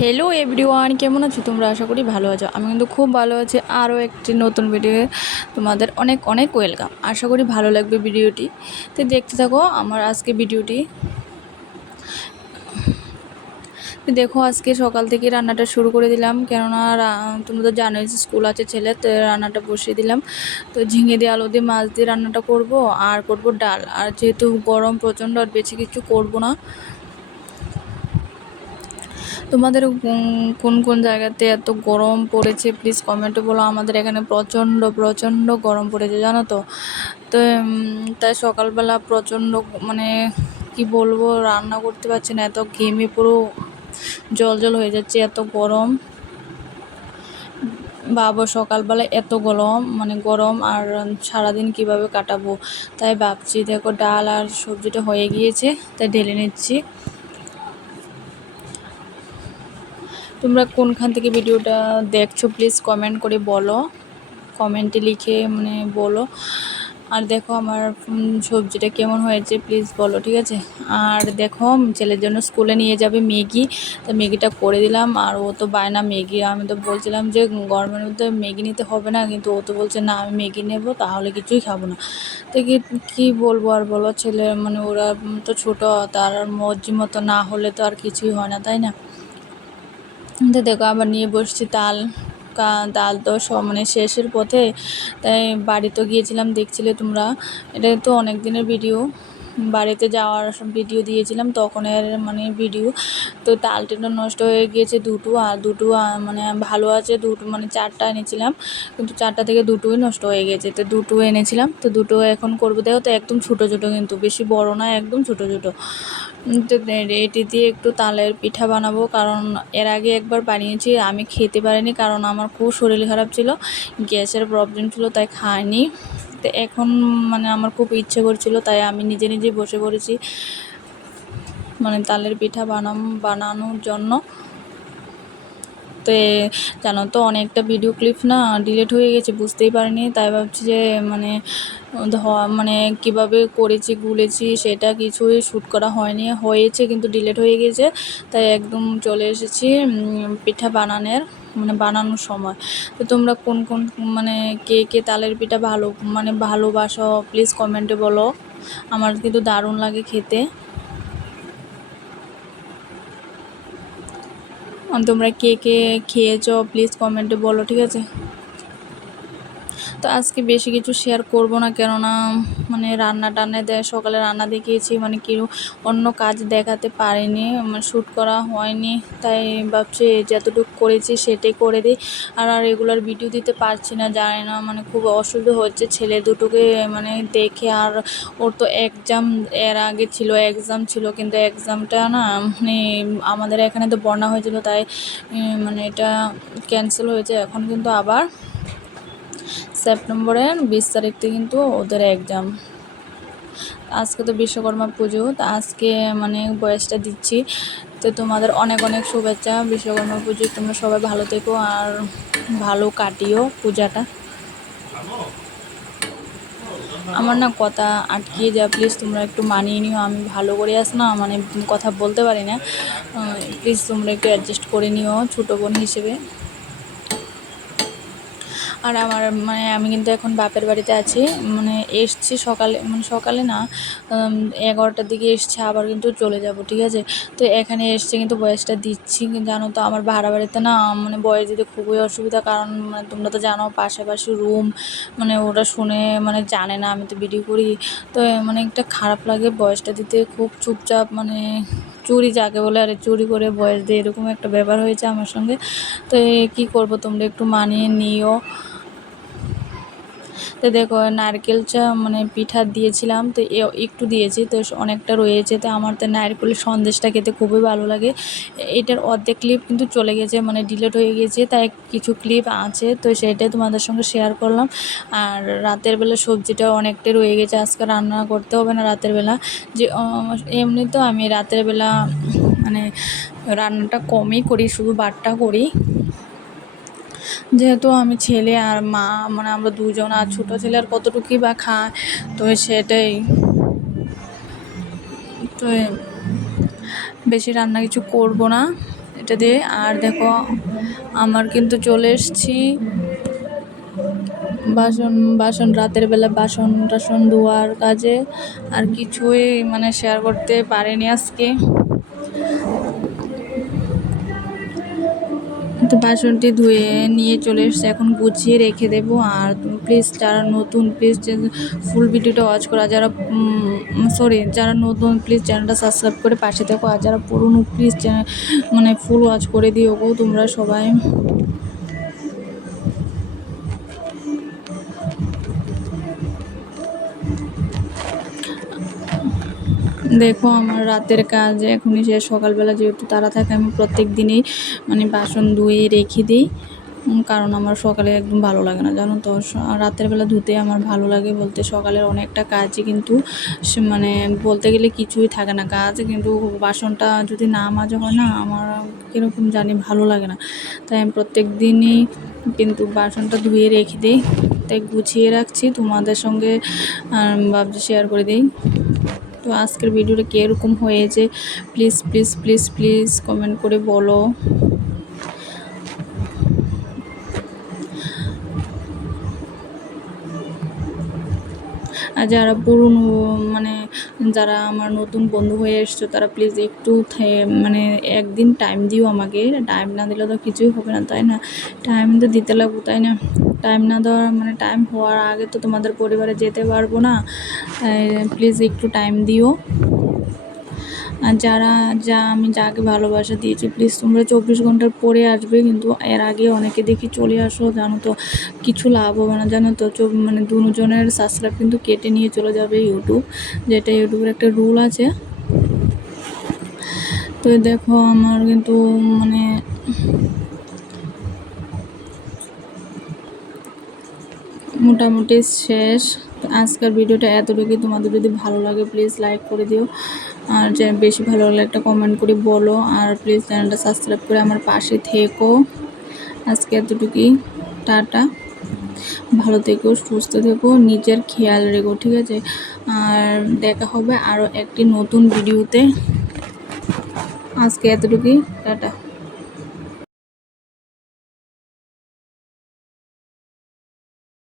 Hello everyone, কেমন আছো তোমরা? আশা করি ভালো আছো। আমি কিন্তু খুব ভালো আছি। আরও একটি নতুন ভিডিও তোমাদের অনেক অনেক ওয়েলকাম। আশা করি ভালো লাগবে ভিডিওটি। তো দেখতে থাকো আমার আজকে ভিডিওটি। দেখো, আজকে সকাল থেকে রান্নাটা শুরু করে দিলাম, কেননা তোমরা তো জানোই যে স্কুল আছে ছেলে, তো রান্নাটা বসিয়ে দিলাম। তো ঝিঙে দিয়ে আলু দিয়ে মাছ দিয়ে রান্নাটা করব, আর করব ডাল। আর যেহেতু গরম প্রচণ্ড, আর বেশি কিছু করব না। তোমাদের কোন কোন জায়গাতে এত গরম পড়েছে প্লিজ কমেন্টে বলো। আমাদের এখানে প্রচণ্ড প্রচণ্ড গরম পড়েছে, জানো তো। তো তাই সকালবেলা প্রচণ্ড মানে কি বলবো, রান্না করতে পারছি না, এত ঘেমে পুরো জল জল হয়ে যাচ্ছে, এত গরম। ভাবো সকালবেলা এত গরম আর সারাদিন কিভাবে কাটাবো। তাই ভাবছি, দেখো ডাল আর সবজিটা হয়ে গিয়েছে, তাই ঢেলে নিচ্ছি। তোমরা কোনখান থেকে ভিডিওটা দেখছো প্লিজ কমেন্ট করে বলো, কমেন্টে লিখে বলো। আর দেখো আমার সবজিটা কেমন হয়েছে প্লিজ বলো, ঠিক আছে। আর দেখো, ছেলের জন্য স্কুলে নিয়ে যাবে ম্যাগি, তো ম্যাগিটা করে দিলাম। আর ও তো বায়না ম্যাগি, আমি তো বলছিলাম যে গরমের মধ্যে ম্যাগি নিতে হবে না, কিন্তু ও তো বলছে না আমি ম্যাগি নেবো, তাহলে কিছুই খাবো না। তো কী বলবো আর বলো, ছেলে ওরা তো ছোটো, তার মর্জি মতো না হলে তো আর কিছুই হয় না, তাই না। তো দেখো আবার নিয়ে বসছি ডাল তো সব শেষের পথে। তাই বাড়িতে গিয়েছিলাম, দেখছিলে তোমরা, এটা তো অনেক দিনের ভিডিও। বাড়িতে যাওয়ার ভিডিও দিয়েছিলাম তখনের ভিডিও। তো তালটা নষ্ট হয়ে গিয়েছে দুটো, আর দুটো ভালো আছে দুটো, চারটা এনেছিলাম, কিন্তু চারটা থেকে দুটোই নষ্ট হয়ে গেছে। তো দুটো এনেছিলাম, তো দুটো এখন করবো। দেখো তো একদম ছোটো ছোটো, কিন্তু বেশি বড় না, একদম ছোটো ছোটো। তো এটি দিয়ে একটু তালের পিঠা বানাবো, কারণ এর আগে একবার বানিয়েছি, আমি খেতে পারিনি, কারণ আমার খুব শরীর খারাপ ছিল, গ্যাসের প্রবলেম ছিল, তাই খাইনি। তো এখন আমার খুব ইচ্ছে করছিল, তাই আমি নিজে নিজে বসে পড়েছি তালের পিঠা বানানোর জন্য। তো জানো তো, অনেকটা ভিডিও ক্লিপ না ডিলিট হয়ে গেছে, বুঝতেই পারিনি। তাই ভাবছি যে কীভাবে করেছি গুলেছি সেটা কিছুই শ্যুট করা হয়েছে, কিন্তু ডিলিট হয়ে গেছে। তাই একদম চলে এসেছি পিঠা বানানোর সময়। তো তোমরা কোন কোন কে কে তালের পিঠা ভালোবাসো প্লিজ কমেন্টে বলো। আমার কিন্তু দারুণ লাগে খেতে। তোমরা কে কে খেয়েছো প্লিজ কমেন্টে বলো, ঠিক আছে। তো আজকে বেশি কিছু শেয়ার করব না, কেননা রান্না টান্না সকালে রান্না দেখিয়েছি, অন্য কাজ দেখাতে পারিনি, শ্যুট করা হয়নি। তাই ভাবছি যতটুকু করেছি সেটাই করে দিই। আর রেগুলার ভিডিও দিতে পারছি না, জানি না, খুব অসুবিধা হচ্ছে ছেলে দুটোকে দেখে। আর ওর তো এক্সাম, এর আগে এক্সাম ছিল, কিন্তু এক্সামটা না আমাদের এখানে তো বন্যা হয়েছিল, তাই এটা ক্যান্সেল হয়েছে। এখন কিন্তু আবার সেপ্টেম্বরের 20 তারিখ থেকে কিন্তু ওদের এক্সাম। আজকে তো বিশ্বকর্মা পুজো, তো আজকে বয়সটা দিচ্ছি। তো তোমাদের অনেক অনেক শুভেচ্ছা বিশ্বকর্মা পুজো। তোমরা সবাই ভালো থেকো আর ভালো কাটিও পূজাটা। আমার না কথা আটকিয়ে যায়, প্লিজ তোমরা একটু মানিয়ে নিও। আমি ভালো করে না কথা বলতে পারি না, প্লিজ তোমরা একটু অ্যাডজাস্ট করে নিও ছোটো বোন হিসেবে। আর আমার আমি কিন্তু এখন বাপের বাড়িতে আছি, এসছি সকালে, সকালে না 11টার দিকে এসছি, আবার কিন্তু চলে যাব, ঠিক আছে। তো এখানে এসছে কিন্তু বয়সটা দিচ্ছি। জানো তো আমার ভাড়া বাড়িতে না বয়স দিতে খুবই অসুবিধা, কারণ তোমরা তো জানো পাশাপাশি রুম, ওরা শুনে জানে না আমি তো ভিডিও করি। তো একটা খারাপ লাগে বয়সটা দিতে, খুব চুপচাপ চুরি যাকে বলে, আর চুরি করে বয়স দিয়ে, এরকম একটা ব্যাপার হয়েছে আমার সঙ্গে। তো কী করব, তোমরা একটু মানিয়ে নিও। তো দেখো নারকেল চা মানে পিঠা দিয়েছিলাম, তো একটু দিয়েছি, তো অনেকটা রয়েছে। তো আমার তো নারকেলের সন্দেশটা খেতে খুবই ভালো লাগে। এটার অর্ধেক ক্লিপ কিন্তু চলে গেছে, মানে ডিলিট হয়ে গেছে, তাই কিছু ক্লিপ আছে, তো সেটাই তোমাদের সঙ্গে শেয়ার করলাম। আর রাতের বেলা সবজিটা অনেকটাই রয়ে গেছে, আজকে রান্না করতে হবে না রাতের বেলা। যে এমনি তো আমি রাতের বেলা মানে রান্নাটা কমই করি, শুধু বাটটা করি, যেহেতু আমি ছেলে আর মা, মানে আমরা দুজন, আর ছোটো ছেলে আর কতটুকুই বা খায়, তো সেটাই। তো বেশি রান্না কিছু করব না এটা দিয়ে। আর দেখো আমার কিন্তু চলে এসেছি বাসন রাতের বেলা বাসন টাসন ধোয়ার কাজে। আর কিছুই মানে শেয়ার করতে পারিনি আজকে। তো বাসনটি ধুয়ে নিয়ে চলে এসেছে, এখন গুছিয়ে রেখে দেবো। আর প্লিজ যারা নতুন, প্লিজ ফুল ভিডিওটা ওয়াচ করা, যারা যারা নতুন প্লিজ চ্যানেলটা সাবস্ক্রাইব করে পাশে থাকো। আর যারা পুরনো প্লিজ মানে ফুল ওয়াচ করে দিও গো তোমরা সবাই। দেখো আমার রাতের কাজ এখনই শেষ, সকালবেলা যেহেতু তারা থাকে আমি প্রত্যেক দিনই মানে বাসন ধুয়ে রেখে দিই, কারণ আমার সকালে একদম ভালো লাগে না জানো তো। রাতের বেলা ধুতে আমার ভালো লাগে বলতে, সকালের অনেকটা কাজই কিন্তু মানে বলতে গেলে কিছুই থাকে না কাজ, কিন্তু বাসনটা যদি না মাজা হয় না আমার কীরকম জানি ভালো লাগে না। তাই আমি প্রত্যেক দিনই কিন্তু বাসনটা ধুয়ে রেখে দিই, তাই গুছিয়ে রাখছি তোমাদের সঙ্গে ভাবছি শেয়ার করে দিই। তো আজকের ভিডিওটা কীরকম হয়েছে please please please please comment করে বলো। আর যারা পুরনো মানে যারা আমার নতুন বন্ধু হয়ে এসছো তারা প্লিজ একটু মানে একদিন টাইম দিও আমাকে। টাইম না দিলে তো কিছুই হবে না, তাই না? টাইম তো দিতে লাগবো, তাই না? টাইম না দেওয়ার মানে টাইম হওয়ার আগে তো তোমাদের পরিবারে যেতে পারবো না, তাই প্লিজ একটু টাইম দিও। আর আমি যাকে ভালোবাসা দিয়েছি প্লিজ তোমরা 24 ঘন্টার পরে আসবে, কিন্তু এর আগে অনেকে দেখি চলে আসো, জানো তো কিছু লাভ হবে না জানো তো। মানে দুজনের সাবস্ক্রাইব কিন্তু কেটে নিয়ে চলে যাবে ইউটিউব, যেটা ইউটিউবের একটা রুল আছে। তো দেখো আমার কিন্তু মানে মোটামুটি শেষ। আজকের ভিডিওটা এতটুকুই, তোমাদের যদি ভালো লাগে প্লিজ লাইক করে দিও, আর যে বেশি ভালো লাগলে একটা কমেন্ট করে বলো। আর প্লিজ চ্যানেলটা সাবস্ক্রাইব করে আমার পাশে থেকো। আজকে এতটুকুই, টাটা, ভালো থেকো, সুস্থ থেকো, নিজের খেয়াল রেখো, ঠিক আছে? আর দেখা হবে আরও একটি নতুন ভিডিওতে। আজকে এতটুকুই, টাটা।